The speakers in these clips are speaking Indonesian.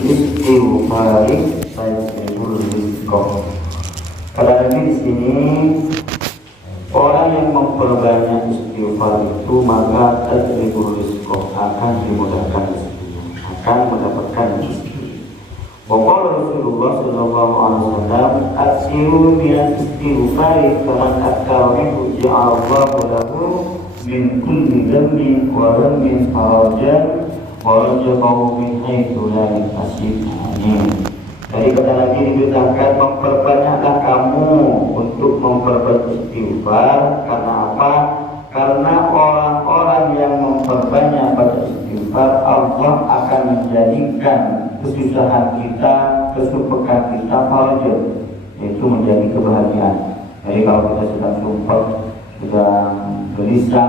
istighfari sayyi'ul rizqah. Kata Nabi di sini, orang yang memperbanyak istighfar itu maka sayyi'ul rizqah, akan dimudahkan rezekinya, akan mendapatkan rezeki. Wa qala Rasulullah sallallahu alaihi wasallam, "Aksiru bil istighfari faman aktsara minhu ja'alallahu lahu min kulli dhanbin wa dhanbin farajan wa rajaqahu min haitsu la yahtasib." Jadi kata Nabi diberitakan, memperbanyaklah kamu untuk memperbanyak istighfar. Karena apa? Karena orang-orang yang memperbanyak baca istighfar, Allah akan menjadikan kesusahan kita, kesupekan kita farajan, yaitu menjadi kebahagiaan. Jadi kalau kita sedang sumpah, sedang gelisah,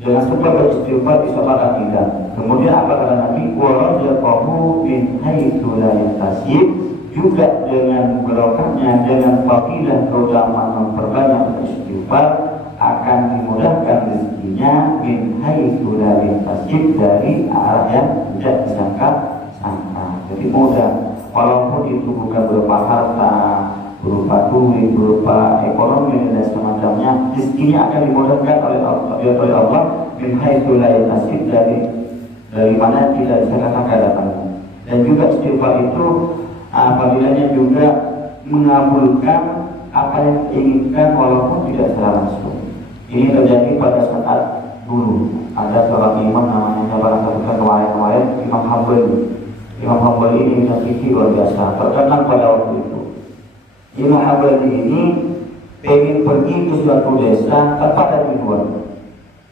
jangan sumpah beristighfar, bisa marah tidak. Kemudian apa kata Nabi? Wa rajaqahu min haitsu la yahtasib, juga dengan berokahnya, dengan fadilah keutamaan memperbanyak istighfar, akan dimudahkan rezekinya min haitsu la yahtasib, dari arah yang tidak disangka-sangka. Jadi mudah, walaupun itu bukan berupa harta, berupa duit, berupa ekonomi dan semacamnya, rezekinya akan dimudahkan oleh Allah min haitsu la yahtasib, dari mana tidak disangka-sangka datangnya. Dan juga istighfar itu apabila juga mengabulkan apa yang diinginkan walaupun tidak secara langsung. Ini terjadi pada saat dulu ada seorang imam namanya, saya pernah sebutkan kemarin, Imam Hambali. Imam Hambali ini punya fikih luar biasa, terkenal pada waktu itu. Imam Hambali ini ingin pergi ke suatu desa tanpa ada tujuan,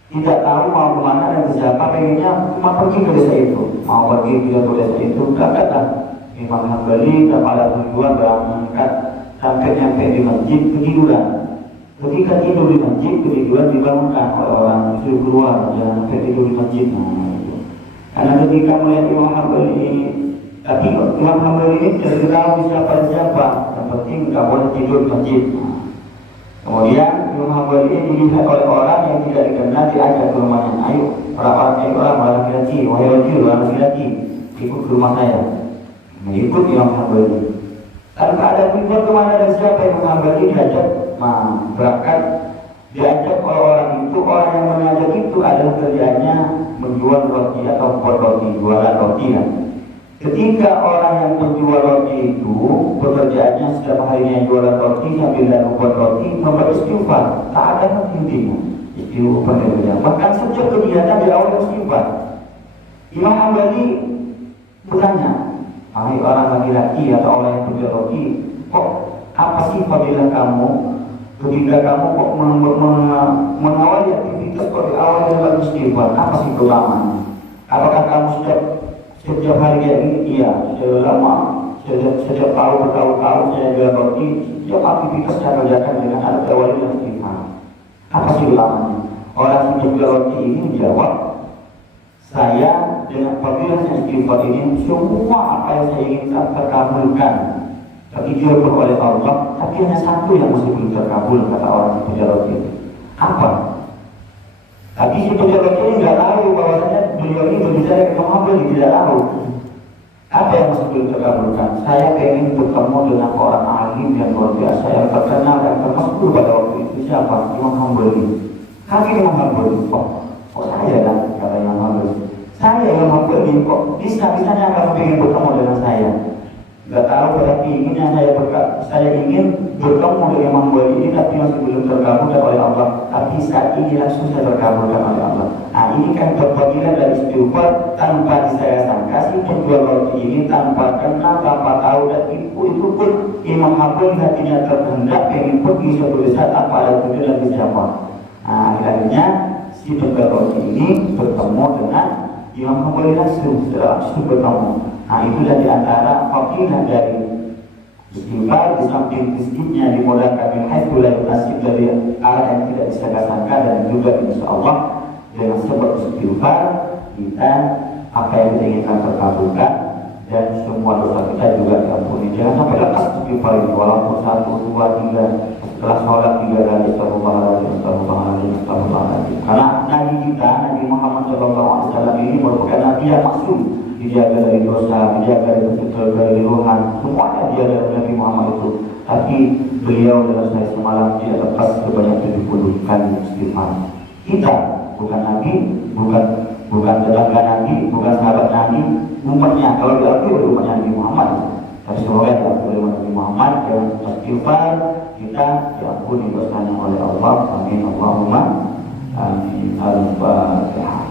tidak tahu mau kemana dan ke siapa, pengennya cuma pergi ke desa itu, mau pergi ke suatu desa itu. Berangkatlah Imam Hambali tanpa ada tujuan, berangkat sampai nyampe di masjid, ketiduran. Ketika tidur di masjid, ketiduran dibangunkan oleh orang, disuruh keluar, jangan sampai tidur di masjid. Karena ketika melihat Imam Hambali ini, tapi Imam Hambali ini tidak tahu siapa, yang penting tidak boleh tidur di masjid. Kemudian Imam Hambali ini dilihat oleh orang yang tidak dikenal, diajak ke rumahnya. Ayo, orang laki-laki, wahai rajul, laki-laki, ikut ke rumah saya. Mengikut Imam Hambali. Tanpa ada tujuan kemana dan siapa, Imam Hambali diajak berangkat, diajak oleh orang itu. Orang yang mengajak itu adalah kerjanya menjual roti atau membuat roti, jualan roti kan. Ketika orang yang menjual roti itu pekerjaannya setiap harinya jualan roti sambil dan membuat roti, membuat istighfar, tak ada henti-hentinya istighfar dia. Bahkan setiap kegiatan di awal istighfar. Imam Hambali bertanya, "Hai orang laki-laki atau orang yang menjual roti, kok apa sih fadilah kamu ketika kamu kok mengawali aktivitas kok di awal dengan istighfar? Apa sih keutamaan? Apakah kamu setiap hari kayak ini?" "Iya, sudah lama, sejak bertahun-tahun saya jual roti, setiap aktivitas saya kerjakan dengan ada awal dengan istighfar." "Apa sih ulamanya?" Orang yang jual roti ini menjawab, "Saya dengan fadilah istighfar ini, semua apa yang saya inginkan terkabulkan, terkabul oleh Allah, tapi hanya satu yang masih belum terkabul," kata orang yang jual roti itu. "Apa?" Tapi si penjual roti ini nggak tahu bahwasanya beliau ini berbicara dengan Imam Hambali, tidak tahu apa yang masih belum terkabulkan. "Saya ingin bertemu dengan orang alim yang luar biasa, yang terkenal, yang termasyhur pada waktu itu." "Siapa?" "Imam Hambali." "Kaki Imam Hambali." Kok saya kan?" kata Imam Hambali. "Saya Imam Hambali, kok bisa-bisanya kamu ingin bertemu dengan saya?" "Gak tahu, berarti inginnya saya ingin bertemu dengan Imam Hambali ini, tapi masih belum terkabulkan oleh Allah. Tapi saat ini langsung saya terkabulkan oleh Allah." Nah, ini kan berbagian dari istighfar tanpa saya sangka. Si penjual roti ini tanpa kenal, tanpa tahu dan itu pun Imam Hambali hatinya terhendak pengen pergi suatu desa tanpa ada tujuan dan siapa. Nah, akhirnya si penjual roti ini bertemu dengan Imam Hambali langsung bertemu. Nah, itulah diantara fadilah dari istighfar, di samping rezekinya dimudahkan min haitsu la yahtasib, dari arah yang tidak disangka-sangka, dan juga insyaallah dengan sebab istighfar kita apa yang kita inginkan terkabulkan dan semua dosa kita juga diampuni. Jangan sampai lepas istighfar ini, walaupun 1, 2, 3 setelah sholat 3 kali astagfirullahaladzim. Karena Nabi kita, Nabi Muhammad SAW ini merupakan Nabi yang maksum, dijaga dari dosa, dijaga dari kekeliruan, semuanya dia dari Nabi Muhammad itu. Tapi beliau dalam saya semalam tidak lepas sebanyak 70 kali istighfar. Kita bukan Nabi, bukan tetangga Nabi, bukan sahabat Nabi, umatnya. Kalau diakui oleh umatnya Nabi Muhammad, tapi semoga diakui oleh Nabi Muhammad dengan istighfar kita diampuni dosanya oleh Allah. Amin. Allahumma amin. Al-Fatihah.